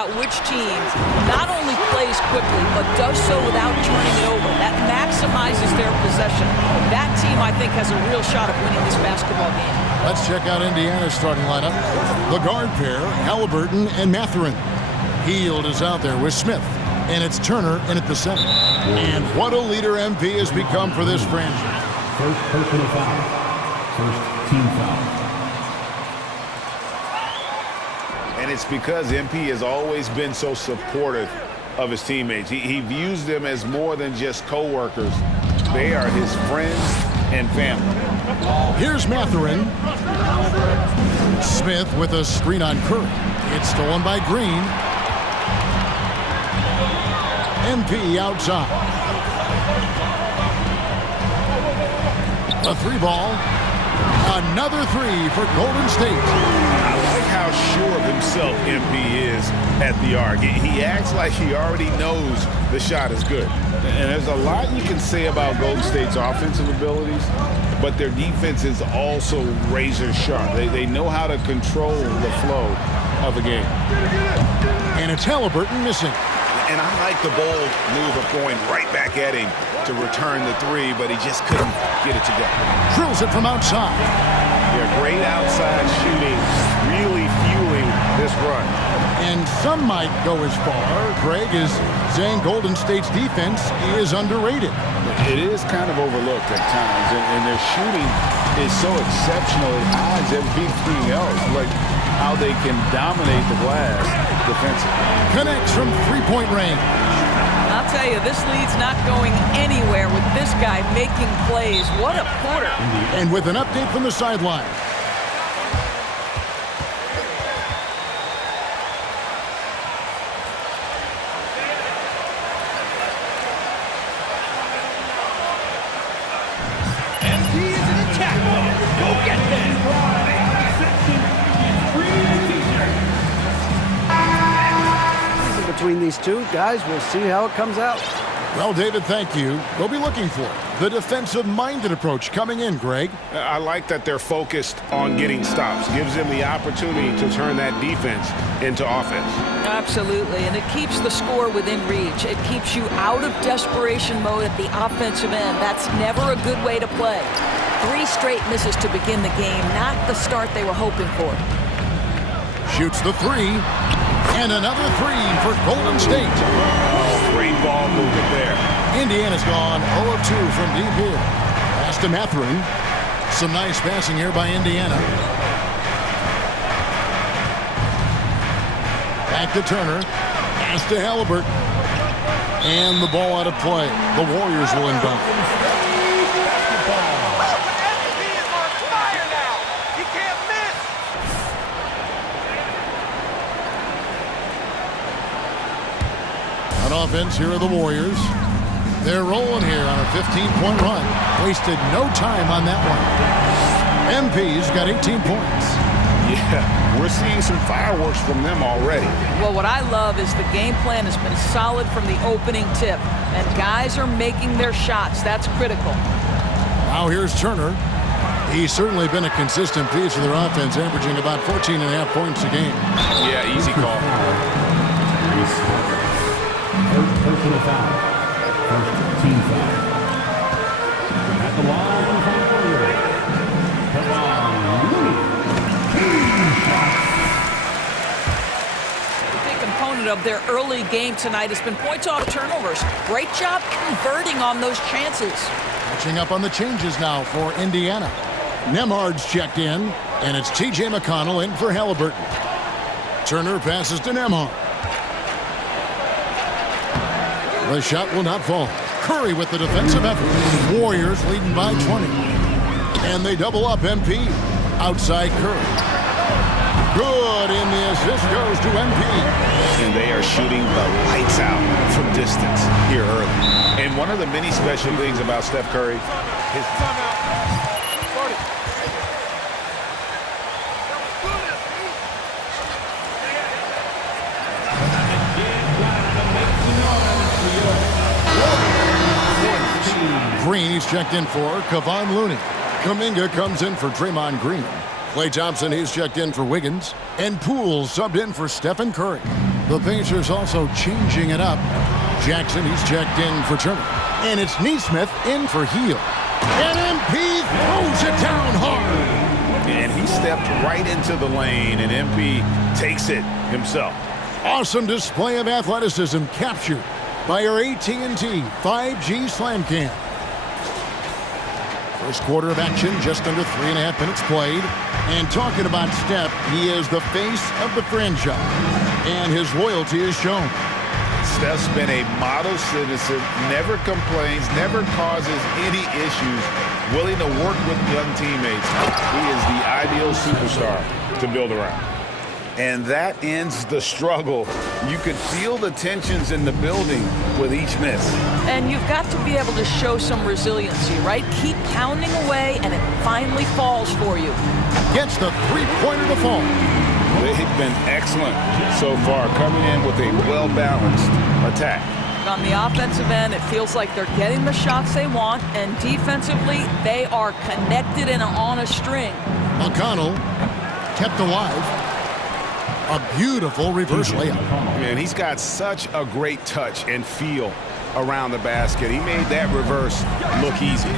out which team not only plays quickly, but does so without turning it over. That maximizes their possession. That team, I think, has a real shot of winning this basketball game. Let's check out Indiana's starting lineup. The guard pair, Halliburton and Mathurin. Hield is out there with Smith. And it's Turner in at the center. And what a leader MP has become for this franchise. First personal foul. First team foul. And it's because MP has always been so supportive of his teammates. He views them as more than just co-workers. They are his friends and family. Here's Mathurin. Smith with a screen on Curry. It's stolen by Green. MP outside. A three ball. Another three for Golden State. I like how sure of himself MP is at the arc. He acts like he already knows the shot is good. And there's a lot you can say about Golden State's offensive abilities, but their defense is also razor sharp. They know how to control the flow of a game. And it's Halliburton missing. And I like the bold move of going right back at him to return the three, but he just couldn't get it together. Drills it from outside. Yeah, great outside shooting, really fueling this run. And some might go as far, Greg, as saying Golden State's defense is underrated. It is kind of overlooked at times, and their shooting is so exceptional it hides everything else, like how they can dominate the glass defensively. Connects from three-point range. I'll tell you, this lead's not going anywhere with this guy making plays. What a quarter. And with an update from the sideline. Between these two guys, we'll see how it comes out. Well, David, thank you. We'll be looking for the defensive-minded approach coming in, Greg. I like that they're focused on getting stops. Gives them the opportunity to turn that defense into offense. Absolutely, and it keeps the score within reach. It keeps you out of desperation mode at the offensive end. That's never a good way to play. 3 straight misses to begin the game, not the start they were hoping for. Shoots the three. And another three for Golden State. Oh, great ball movement there. Indiana's gone 0 of 2 from deep here. Pass to Mathurin. Some nice passing here by Indiana. Back to Turner. Pass to Halliburton. And the ball out of play. The Warriors will inbound. Offense, here are the Warriors. They're rolling here on a 15-point run. Wasted no time on that one. MP's got 18 points. Yeah, we're seeing some fireworks from them already. Well, what I love is the game plan has been solid from the opening tip, and guys are making their shots. That's critical. Now here's Turner. He's certainly been a consistent piece of their offense, averaging about 14.5 points a game. Yeah, easy call. First personal foul. First team foul. At the line for the Warriors. A big component of their early game tonight has been points off turnovers. Great job converting on those chances. Catching up on the changes now for Indiana. Nemhard's checked in, and it's T.J. McConnell in for Halliburton. Turner passes to Nemhard. The shot will not fall. Curry with the defensive effort. Warriors leading by 20. And they double up MP. Outside Curry. Good, and the assist goes to MP. And they are shooting the lights out from distance here early. And one of the many special things about Steph Curry, his Green, he's checked in for Kevon Looney. Kuminga comes in for Draymond Green. Klay Thompson, he's checked in for Wiggins. And Poole subbed in for Stephen Curry. The Pacers also changing it up. Jackson, he's checked in for Turner. And it's Neesmith in for Heel. And MP throws it down hard. And he stepped right into the lane, and MP takes it himself. Awesome display of athleticism captured by our AT&T 5G Slam Cam. First quarter of action, just under 3.5 minutes played. And talking about Steph, he is the face of the franchise, and his loyalty is shown. Steph's been a model citizen, never complains, never causes any issues, willing to work with young teammates. He is the ideal superstar to build around. And that ends the struggle. You could feel the tensions in the building with each miss. And you've got to be able to show some resiliency, right? Keep pounding away, and it finally falls for you. Gets the three-pointer to fall. They've been excellent so far, coming in with a well-balanced attack. On the offensive end, it feels like they're getting the shots they want, and defensively, they are connected and on a string. McConnell kept alive. A beautiful reverse layup. Man, he's got such a great touch and feel around the basket. He made that reverse look easy.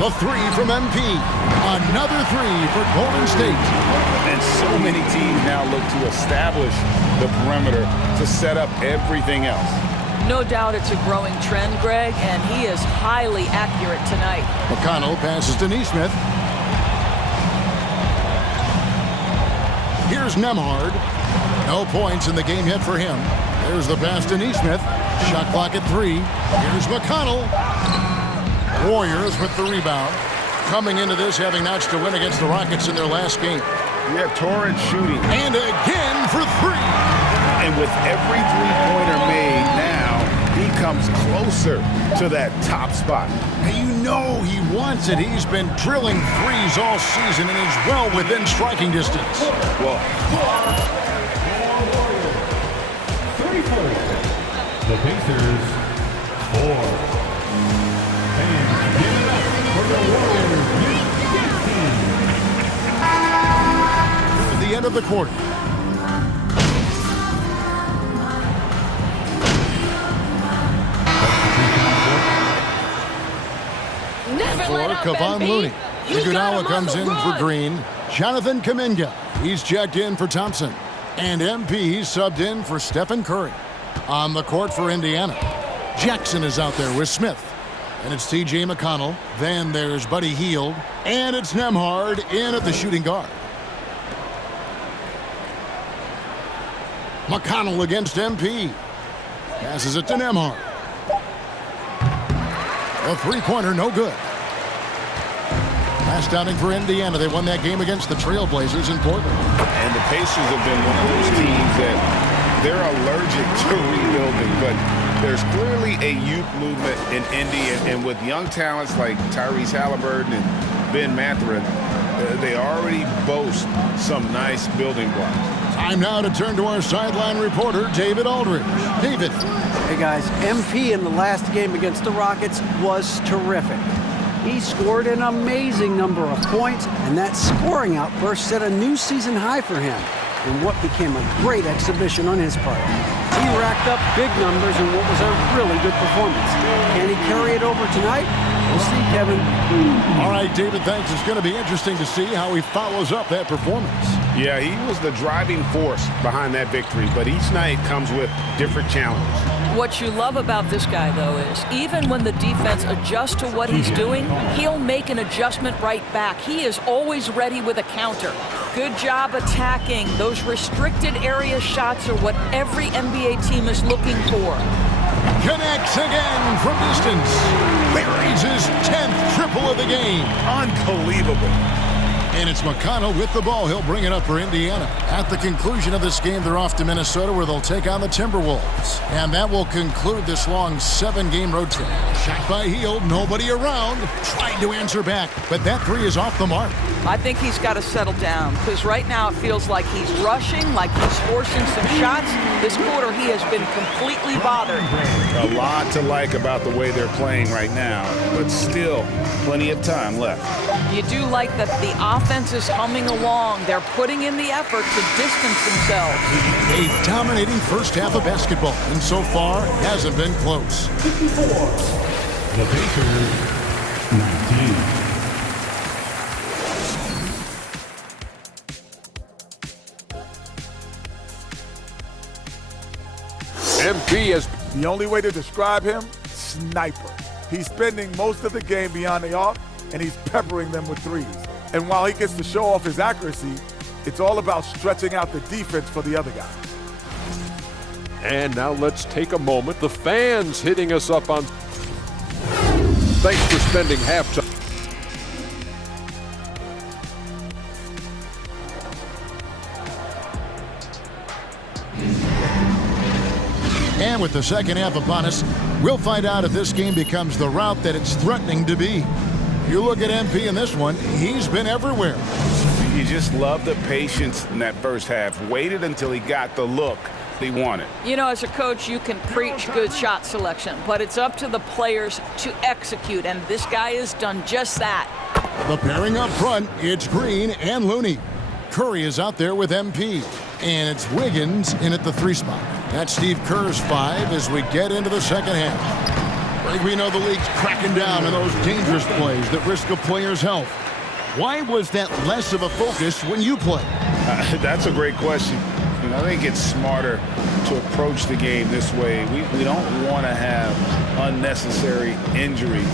The three from MP. Another three for Golden State. And so many teams now look to establish the perimeter to set up everything else. No doubt it's a growing trend, Greg, and he is highly accurate tonight. McConnell passes to Neesmith. Here's Nembhard. No points in the game yet for him. There's the pass to Neesmith. Shot clock at 3. Here's McConnell. Warriors with the rebound. Coming into this having notched a win against the Rockets in their last game. Yeah, torrent shooting. And again for 3. And with every three-pointer made now, he comes closer to that top spot. And you know he wants it. He's been drilling threes all season and is well within striking distance. Well, The Pacers 4. And give it up for the Warriors. At the end of the quarter. For Kevon Looney. Iguodala comes in for Green. Jonathan Kuminga. He's checked in for Thompson. And MP subbed in for Stephen Curry. On the court for Indiana, Jackson is out there with Smith. And it's T.J. McConnell. Then there's Buddy Hield. And it's Nembhard in at the shooting guard. McConnell against MP. Passes it to Nembhard. A three-pointer, no good. Last outing for Indiana. They won that game against the Trailblazers in Portland. And the Pacers have been one of those teams that they're allergic to rebuilding, but there's clearly a youth movement in Indy, and with young talents like Tyrese Halliburton and Ben Mathurin, they already boast some nice building blocks. Time now to turn to our sideline reporter, David Aldridge. David. Hey, guys, MP in the last game against the Rockets was terrific. He scored an amazing number of points, and that scoring outburst set a new season high for him in what became a great exhibition on his part. He racked up big numbers in what was a really good performance. Can he carry it over tonight? We'll see, Kevin. All right, David, thanks. It's going to be interesting to see how he follows up that performance. Yeah, he was the driving force behind that victory, but each night comes with different challenges. What you love about this guy, though, is even when the defense adjusts to what he's doing, he'll make an adjustment right back. He is always ready with a counter. Good job attacking. Those restricted area shots are what every NBA team is looking for. Connects again from distance. Buries his 10th triple of the game. Unbelievable. And it's McConnell with the ball. He'll bring it up for Indiana. At the conclusion of this game, they're off to Minnesota, where they'll take on the Timberwolves. And that will conclude this long 7-game road trip. Shot by Hield, nobody around. Tried to answer back, but that three is off the mark. I think he's got to settle down, because right now it feels like he's rushing, like he's forcing some shots. This quarter, he has been completely bothered. A lot to like about the way they're playing right now, but still plenty of time left. You do like that the offense offense is humming along. They're putting in the effort to distance themselves. A dominating first half of basketball, and so far hasn't been close. 54. The Pacers, 19. MP is the only way to describe him, sniper. He's spending most of the game beyond the arc, and he's peppering them with threes. And while he gets to show off his accuracy, it's all about stretching out the defense for the other guys. And now let's take a moment. The fans hitting us up on... Thanks for spending halftime. And with the second half upon us, we'll find out if this game becomes the route that it's threatening to be. You look at MP in this one, he's been everywhere. You just love the patience in that first half. Waited until he got the look he wanted. You know, as a coach, you can preach good shot selection, but it's up to the players to execute, and this guy has done just that. The pairing up front, it's Green and Looney. Curry is out there with MP, and it's Wiggins in at the 3 spot. That's Steve Kerr's 5 as we get into the second half. I think we know the league's cracking down on those dangerous plays that risk a player's health. Why was that less of a focus when you play? That's a great question. And I think it's smarter to approach the game this way. We don't want to have unnecessary injury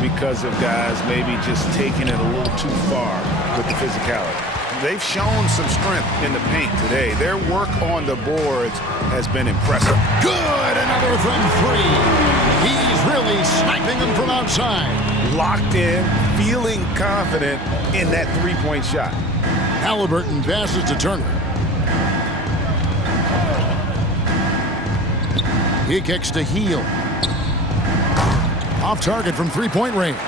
because of guys maybe just taking it a little too far with the physicality. They've shown some strength in the paint today. Their work on the boards has been impressive. Good, another from 3. He's really sniping them from outside. Locked in, feeling confident in that three-point shot. Halliburton passes to Turner. He kicks to Heel. Off target from three-point range.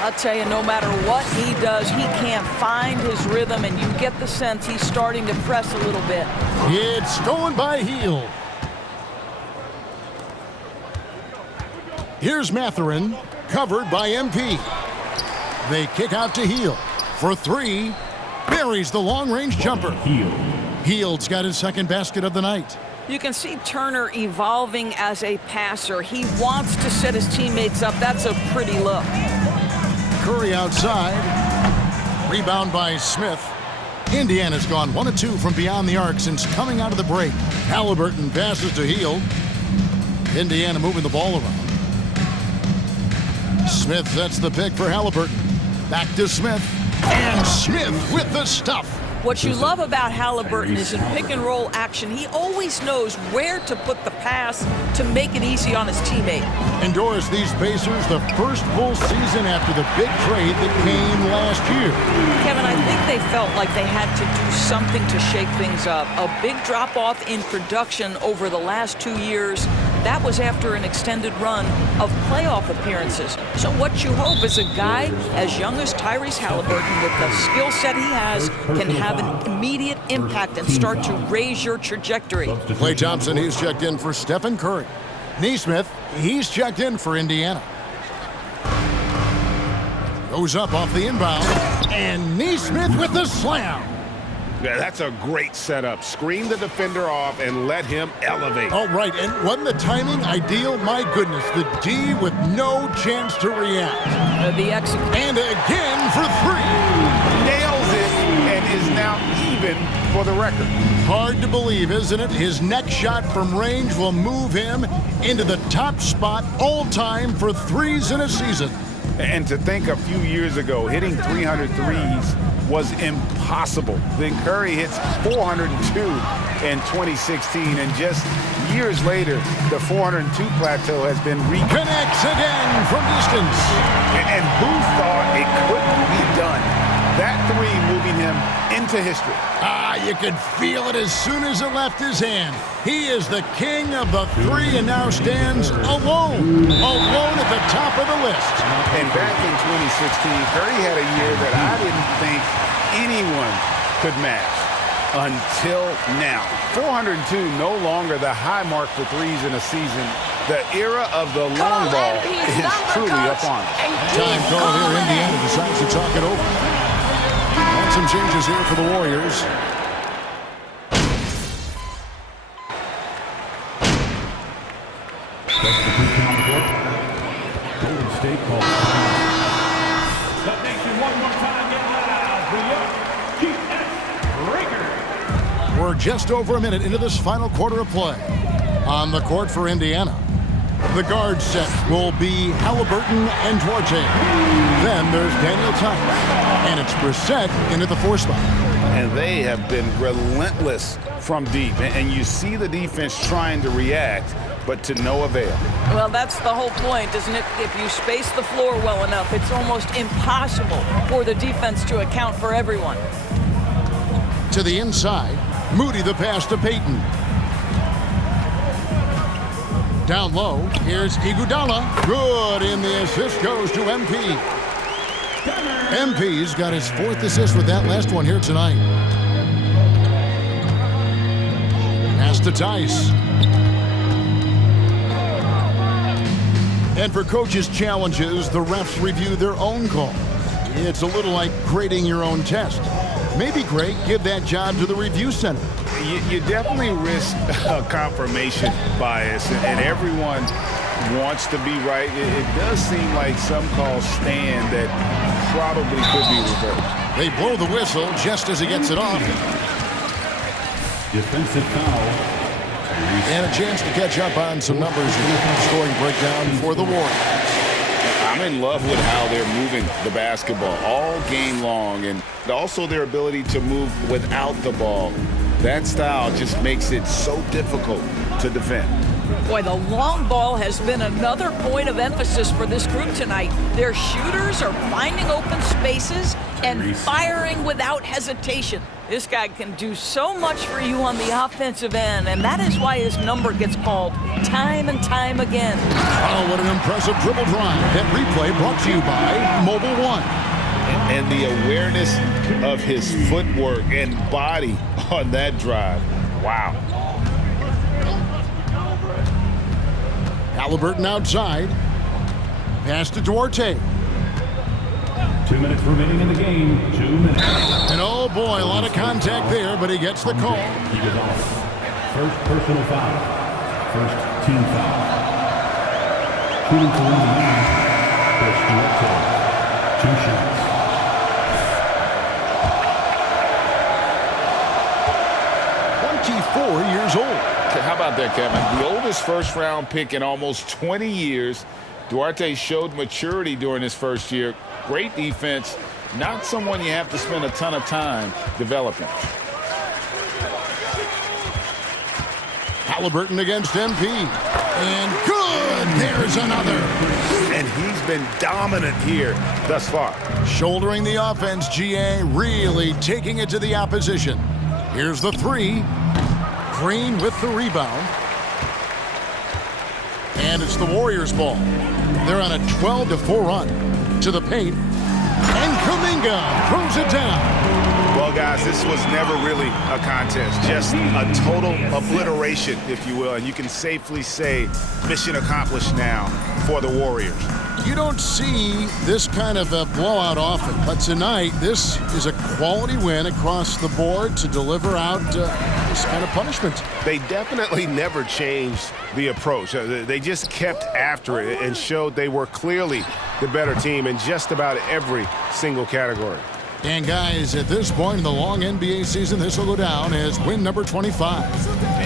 I'll tell you, no matter what he does, he can't find his rhythm, and you get the sense he's starting to press a little bit. It's stolen by Heel. Here's Mathurin, covered by MP. They kick out to Heel. For 3, buries the long-range jumper. Heald's got his second basket of the night. You can see Turner evolving as a passer. He wants to set his teammates up. That's a pretty look. Curry outside. Rebound by Smith. Indiana's gone 1 of 2 from beyond the arc since coming out of the break. Halliburton passes to Heel. Indiana moving the ball around. Smith sets the pick for Halliburton. Back to Smith. And Smith with the stuff. What you love about Halliburton is in pick-and-roll action, he always knows where to put the pass to make it easy on his teammate. Endorse these Pacers the first full season after the big trade that came last year. Kevin, I think they felt like they had to do something to shake things up. A big drop-off in production over the last 2 years. That was after an extended run of playoff appearances. So what you hope is a guy as young as Tyrese Halliburton with the skill set he has can have an immediate impact and start to raise your trajectory. Klay Thompson, he's checked in for Stephen Curry. Nesmith, he's checked in for Indiana. Goes up off the inbound. And Nesmith with the slam. Yeah, that's a great setup. Screen the defender off and let him elevate. All right, and wasn't the timing ideal? My goodness, the D with no chance to react. And again for 3. Nails it and is now even for the record. Hard to believe, isn't it? His next shot from range will move him into the top spot all time for threes in a season. And to think a few years ago, hitting 300 threes was impossible. Then Curry hits 402 in 2016, and just years later, the 402 plateau has been reached. Connects again from distance. And who thought it couldn't be done? That 3 moving him into history. You could feel it as soon as it left his hand. He is the king of the 3 and now stands alone at the top of the list. And back in 2016, Curry had a year that I didn't think anyone could match until now. 402, no longer the high mark for threes in a season. The era of the long ball is truly upon us. Time call here. Indiana decides to talk it over. some changes here for the Warriors. Substitution on the board. Golden State calls timeout. The nation one more time, get loud for your GS Breaker. We're just over a minute into this final quarter of play. On the court for Indiana, the guard set will be Halliburton and Duarte. Then there's Daniel Tice, and it's Brissett into the 4 spot. And they have been relentless from deep. And you see the defense trying to react, but to no avail. Well, that's the whole point, isn't it? If you space the floor well enough, it's almost impossible for the defense to account for everyone. To the inside, Moody the pass to Payton. Down low, here's Iguodala. Good, and the assist goes to MP. MP's got his 4th assist with that last one here tonight. Pass to Tice. And for coaches' challenges, the refs review their own calls. It's a little like grading your own test. Maybe great, give that job to the review center. You definitely risk a confirmation bias, and everyone wants to be right. It does seem like some calls stand that probably could be reversed. They blow the whistle just as he gets it off. Defensive foul. And a chance to catch up on some numbers in the scoring breakdown for the Warriors. I'm in love with how they're moving the basketball all game long, and also their ability to move without the ball. That style just makes it so difficult to defend. Boy, the long ball has been another point of emphasis for this group tonight. Their shooters are finding open spaces and firing without hesitation. This guy can do so much for you on the offensive end, and that is why his number gets called time and time again. Oh, what an impressive dribble drive. That replay brought to you by Mobile One. And the awareness of his footwork and body on that drive. Wow. Halliburton outside. Pass to Duarte. 2 minutes remaining in the game. 2 minutes. And oh boy, a lot of contact there, but he gets the call. First personal foul. First team foul. Shooting for Indiana. Chris Duarte. 2 shots. 24 years old. How about that, Kevin? The oldest first-round pick in almost 20 years. Duarte showed maturity during his first year. Great defense. Not someone you have to spend a ton of time developing. Halliburton against MP. And good! There's another. And he's been dominant here thus far. Shouldering the offense, GA really taking it to the opposition. Here's the 3. Green with the rebound. And it's the Warriors' ball. They're on a 12-4 run. To the paint. And Kuminga throws it down. Well, guys, this was never really a contest. Just a total obliteration, if you will. And you can safely say mission accomplished now for the Warriors. You don't see this kind of a blowout often, but tonight this is a quality win across the board to deliver out this kind of punishment. They definitely never changed the approach. They just kept after it and showed they were clearly the better team in just about every single category. And guys, at this point in the long NBA season, this will go down as win number 25.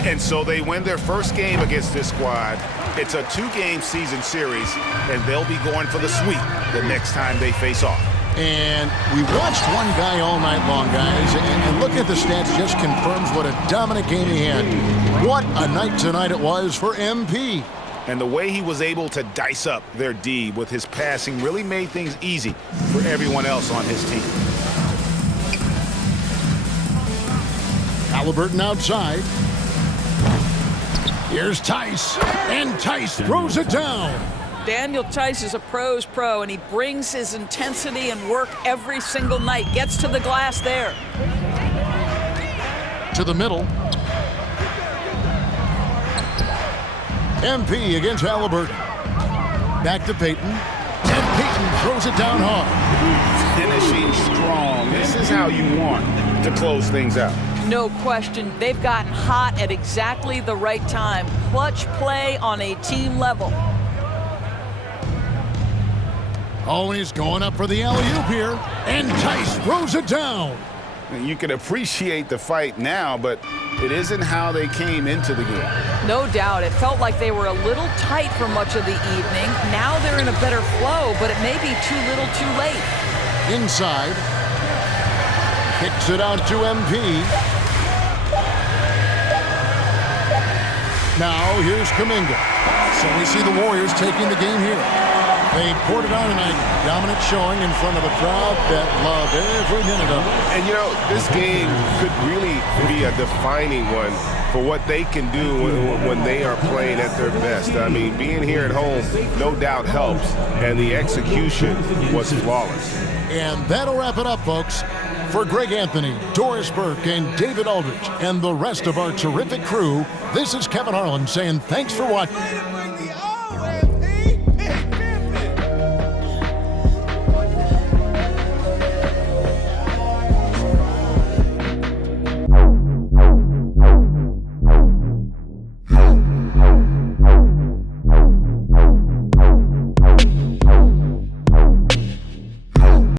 And so they win their first game against this squad. It's a 2-game season series, and they'll be going for the sweep the next time they face off. And we watched one guy all night long, guys, and look at the stats, just confirms what a dominant game he had. What a night tonight it was for MP. And the way he was able to dice up their D with his passing really made things easy for everyone else on his team. Halliburton outside. Here's Tice, and Tice throws it down. Daniel Tice is a pro's pro, and he brings his intensity and work every single night. Gets to the glass there. To the middle. MP against Halliburton. Back to Payton. And Peyton throws it down hard. Finishing strong. This is how you want to close things out. No question, they've gotten hot at exactly the right time. Clutch play on a team level. Always going up for the alley-oop here. And Tice throws it down. You can appreciate the fight now, but it isn't how they came into the game. No doubt, it felt like they were a little tight for much of the evening. Now they're in a better flow, but it may be too little too late. Inside. Kicks it out to MP. Now here's Kuminga. So we see the Warriors taking the game here. They poured it on tonight. Dominant showing in front of a crowd that loved every minute of it. And, you know, this game could really be a defining one for what they can do when they are playing at their best. I mean, being here at home, no doubt helps, and the execution was flawless. And that'll wrap it up, folks. For Greg Anthony, Doris Burke, and David Aldridge, and the rest of our terrific crew, this is Kevin Harlan saying thanks for watching.